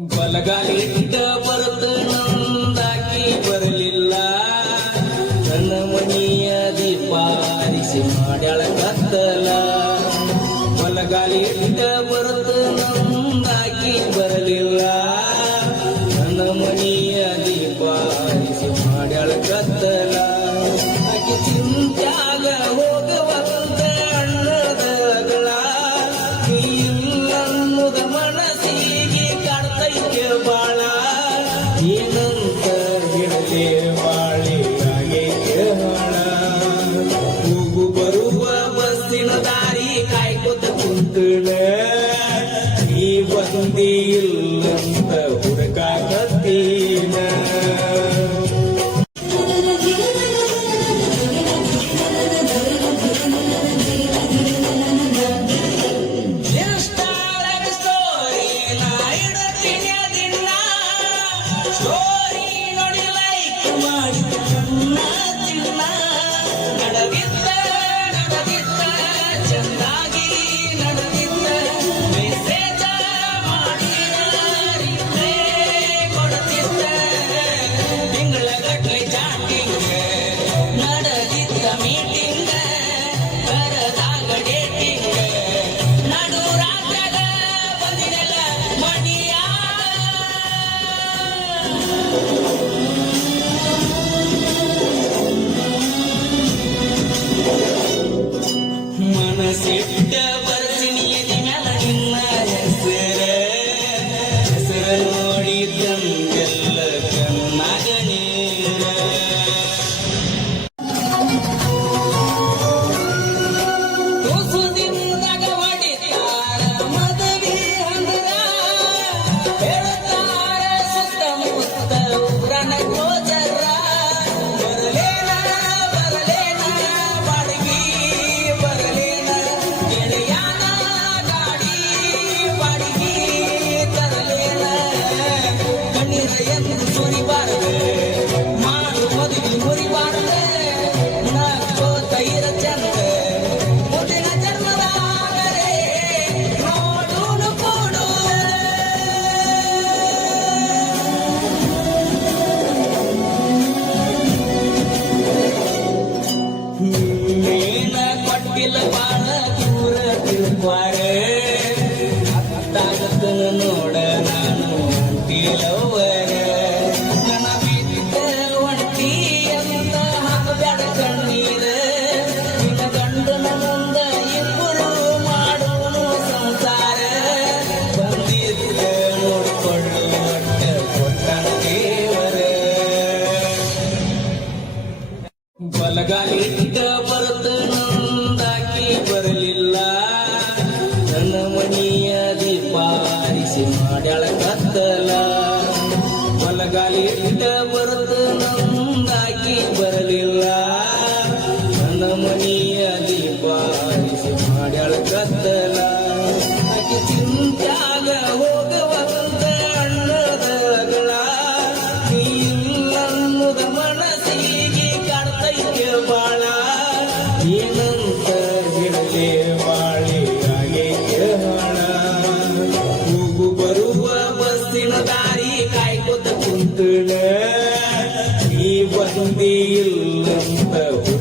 ಬಲಗಾಲಿಟ್ಟ ಬರದು ನಂದಾಕಿ ಬರಲಿಲ್ಲ. ನನ್ನ ದೀಪ ಹರಿಸಿ ಮಾಡ್ಯಾಳ வழியில் What do you want? ಬಲಗಾಲಿದ್ದ ಬಲ وسنبي الأمة